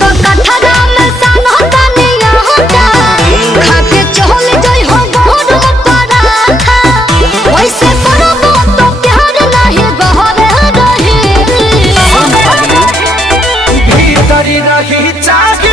तो कठरा में सानो तने यहाँ का खाके चहल जाई हो गोड़ पराठा वैसे करबो तो प्यार नहीं गहरे रही भीतरी रही चाहे